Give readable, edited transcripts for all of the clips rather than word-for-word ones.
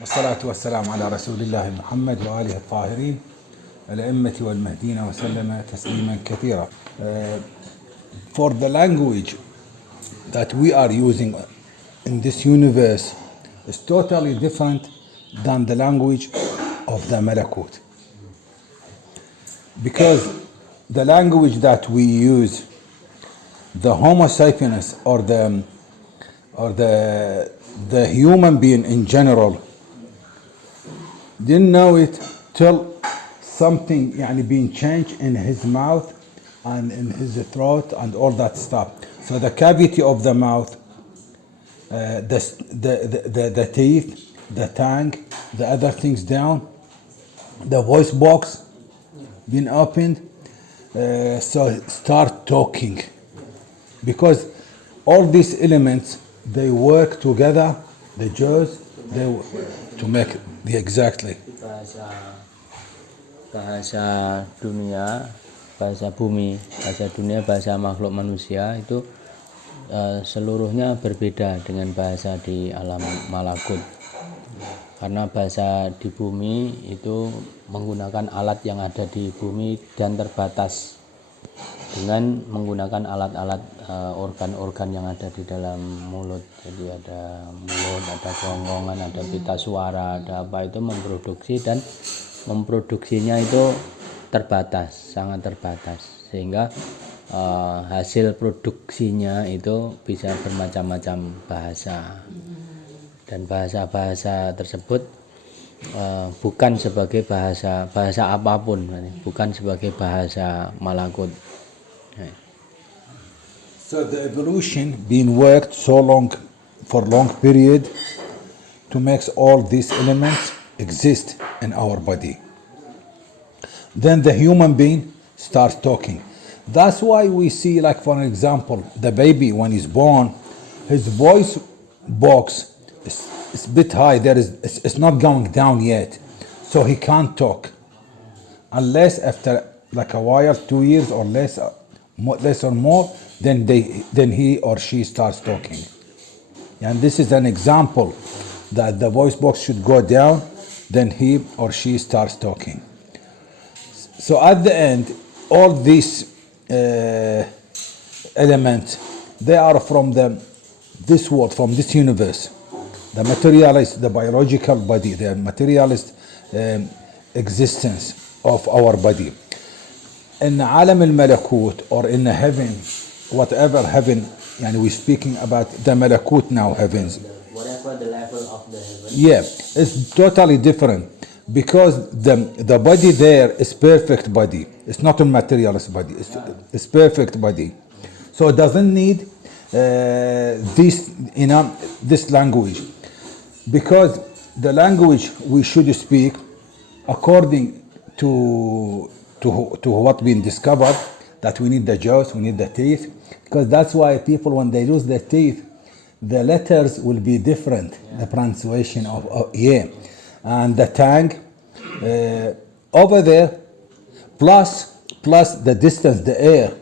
والصلاة والسلام على رسول الله محمد وآله الطاهرين الأئمة والمهدين وسلم تسليما كثيرا. For the language that we are using in this universe is totally different than the language of the Malakut. Because the language that we use, the Homo sapiens or the human being in general didn't know it till something being changed in his mouth and in his throat and all that stuff. So the cavity of the mouth, the teeth, the tongue, the other things down, the voice box being opened, so start talking. Because all these elements, they work together, the jaws, to make exactly. Bahasa dunia, bahasa bumi, bahasa dunia, bahasa makhluk manusia itu seluruhnya berbeda dengan bahasa di alam malakut. Karena bahasa di bumi itu menggunakan alat yang ada di bumi dan terbatas dengan menggunakan alat-alat organ-organ yang ada di dalam mulut. Jadi ada mulut, ada kerongkongan, ada pita suara, ada apa, itu memproduksi, dan memproduksinya itu terbatas, sangat terbatas, sehingga hasil produksinya itu bisa bermacam-macam bahasa, dan bahasa-bahasa tersebut bukan sebagai bahasa apapun, bukan sebagai bahasa malakut. So the evolution being worked so long, for long period, to make all these elements exist in our body. Then the human being starts talking. That's why we see, like for example, the baby when he's born, his voice box is a bit high. It's not going down yet, so he can't talk unless after like a while, 2 years or less or more, then he or she starts talking. And this is an example that the voice box should go down, then he or she starts talking. So at the end, all these elements, they are from this world, from this universe. The materialist, the biological body, the materialist existence of our body. In عالم الملكوت or in heaven, whatever heaven, we're speaking about the malakut now, heavens. Whatever the level of the heaven. Yeah, it's totally different because the body there is perfect body. It's not a materialist body. It's perfect body. So it doesn't need this language, because the language we should speak according to what been discovered, that we need the jaws, we need the teeth, because that's why people, when they lose their teeth, the letters will be different, the pronunciation of and the tongue over there, plus the distance, the air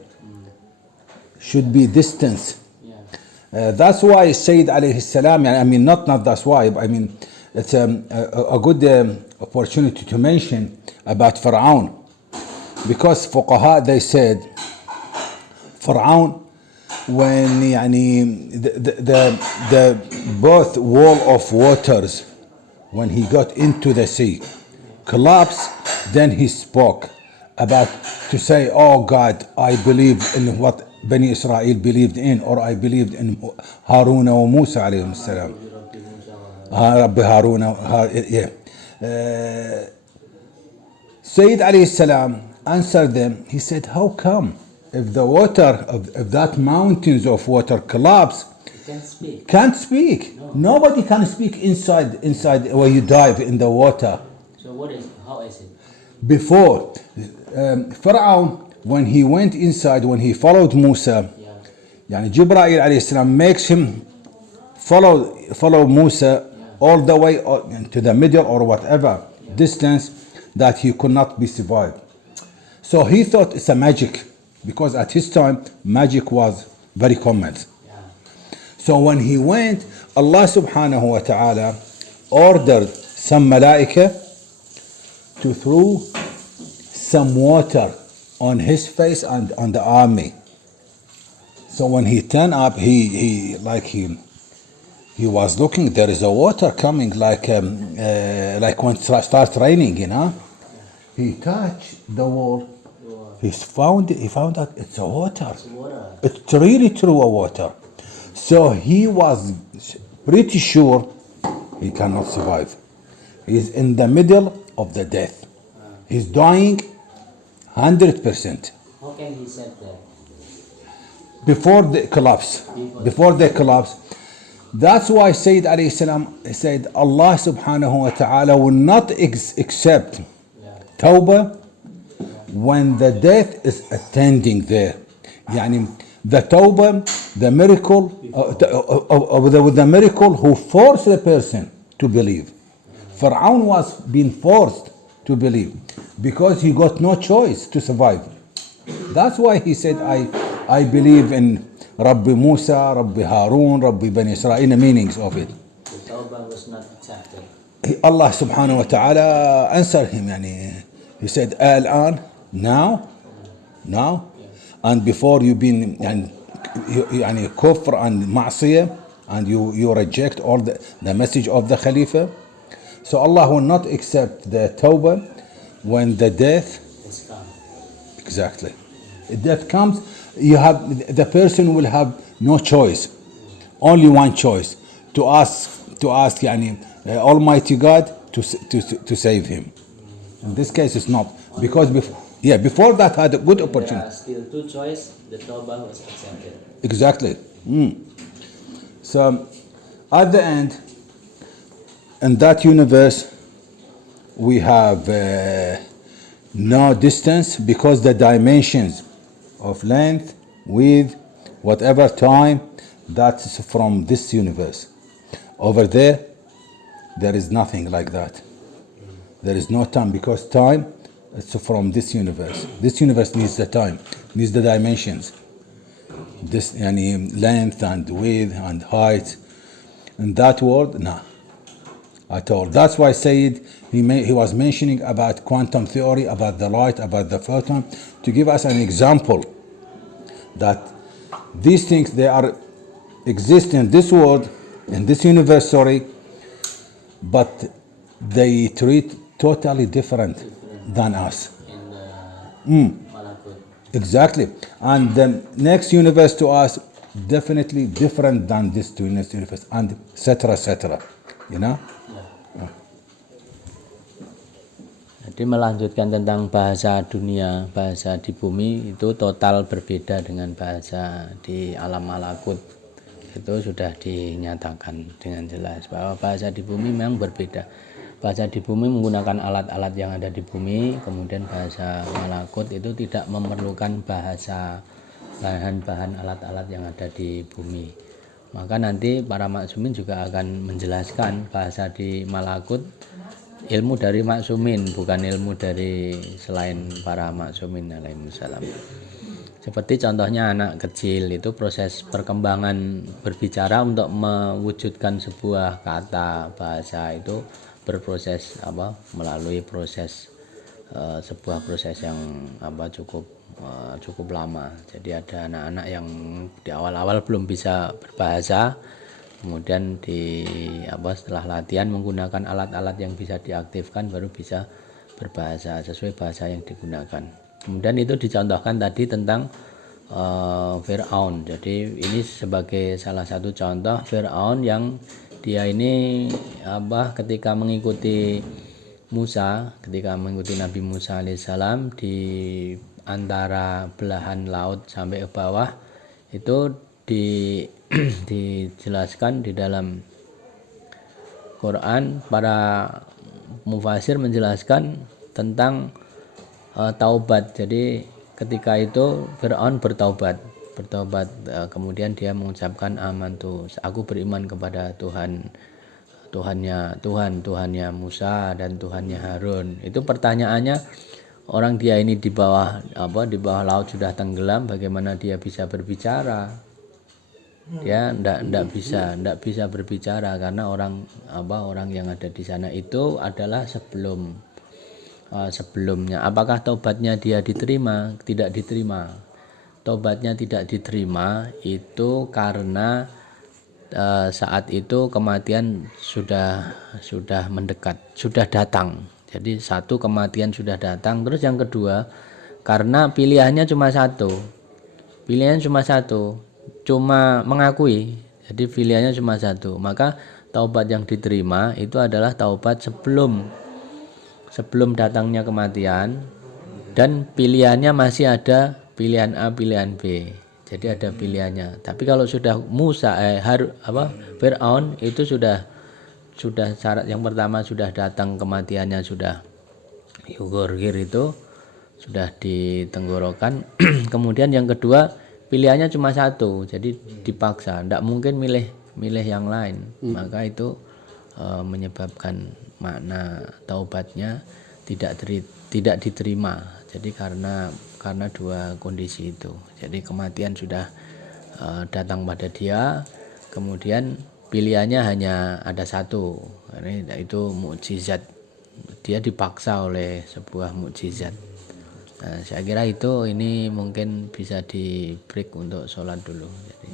should be distance. That's why Sayyid alayhi salam, not that's why, but it's a good opportunity to mention about Fir'aun, because fuqaha, they said Fir'aun, when the both wall of waters, when he got into the sea, collapsed, then he spoke about to say, oh God, I believe in what Bani Israel believed in, or I believed in Harun wa Musa alayhim salam. Rabbi Harun, Sayyid alayhi salam answered them. He said, how come? If the water of that mountains of water collapse, can't speak. No. Nobody can speak inside where you dive in the water. So how is it? Before Pharaoh, when he went inside, when he followed Musa, Jibreel alayhi salam makes him follow Musa all the way to the middle or whatever distance that he could not be survived. So he thought it's a magic, because at his time magic was very common. So when he went, Allah subhanahu wa ta'ala ordered some malaika to throw some water on his face and on the army. So when he turned up, he was looking. There is a water coming, like when it starts raining, you know. He touched the wall. He found out it's a water. It's really true a water. So he was pretty sure he cannot survive. He's in the middle of the death. He's dying 100%. How can he said that? Before the collapse. That's why Sayyid alayhi salam said Allah subhanahu wa ta'ala will not accept tawbah when the death is attending there. Yani the tawbah, the miracle, the miracle who forced the person to believe. Fir'aun was being forced to believe because he got no choice to survive. That's why he said, I believe in Rabbi Musa, Rabbi Harun, Rabbi Bani Israel, the meanings of it. The tawbah was not accepted. Allah subhanahu wa ta'ala answered him. He said, Al-an, now, and before you've been kufr and ma'siyah, and you reject all the message of the Khalifa. So Allah will not accept the tawbah when the death It's come. Exactly. If death comes, the person will have no choice, only one choice, to ask Almighty God to save him. In this case, it's not, because before that had a good There opportunity. are still two choices. The tawbah was accepted. Exactly. So at the end, in that universe, we have no distance, because the dimensions of length, width, whatever time, that's from this universe. Over there is nothing like that. There is no time, because time is from this universe. This universe needs the time, needs the dimensions. This length and width and height. In that world, no, at all. That's why Sayyid, he was mentioning about quantum theory, about the light, about the photon, to give us an example that these things, they are exist in this world, in this universe, but they treat totally different than us. In the Malakut. Exactly. And the next universe to us, definitely different than this universe, and etc. You know? Jadi melanjutkan tentang bahasa dunia, bahasa di bumi itu total berbeda dengan bahasa di alam malakut. Itu sudah dinyatakan dengan jelas bahwa bahasa di bumi memang berbeda. Bahasa di bumi menggunakan alat-alat yang ada di bumi, kemudian bahasa malakut itu tidak memerlukan bahasa bahan-bahan alat-alat yang ada di bumi. Maka nanti para maksumin juga akan menjelaskan bahasa di malakut, ilmu dari maksumin, bukan ilmu dari selain para maksumin alaihissalam. Seperti contohnya anak kecil itu proses perkembangan berbicara untuk mewujudkan sebuah kata bahasa itu berproses melalui proses sebuah proses yang cukup lama. Jadi ada anak-anak yang di awal-awal belum bisa berbahasa, kemudian setelah latihan menggunakan alat-alat yang bisa diaktifkan baru bisa berbahasa sesuai bahasa yang digunakan. Kemudian itu dicontohkan tadi tentang Fir'aun. Jadi ini sebagai salah satu contoh Fir'aun yang dia ini ketika mengikuti Nabi Musa alaihissalam di antara belahan laut sampai ke bawah, itu dijelaskan di dalam Quran. Para mufasir menjelaskan tentang taubat. Jadi ketika itu Fir'aun bertaubat, kemudian dia mengucapkan amantu, aku beriman kepada Tuhannya Musa dan Tuhannya Harun. Itu pertanyaannya, orang dia ini di bawah laut sudah tenggelam, bagaimana dia bisa berbicara? dia ndak bisa berbicara karena orang yang ada di sana itu adalah sebelumnya. Apakah taubatnya dia diterima? Tidak diterima. Taubatnya tidak diterima itu karena saat itu kematian sudah mendekat, sudah datang. Jadi satu, kematian sudah datang. Terus yang kedua, karena pilihannya cuma satu, cuma mengakui. Jadi pilihannya cuma satu, maka taubat yang diterima itu adalah taubat sebelum datangnya kematian, dan pilihannya masih ada pilihan A, pilihan B. Jadi ada pilihannya. Tapi kalau sudah Fir'aun itu sudah syarat yang pertama sudah datang kematiannya, sudah yugorgir itu sudah ditenggorokan. Kemudian yang kedua pilihannya cuma satu, jadi dipaksa, tidak mungkin milih yang lain. Maka itu menyebabkan makna taubatnya tidak diterima. Jadi karena dua kondisi itu. Jadi kematian sudah datang pada dia, kemudian pilihannya hanya ada satu, yaitu mukjizat. Dia dipaksa oleh sebuah mukjizat. Nah, saya kira ini mungkin bisa di break untuk sholat dulu. Jadi.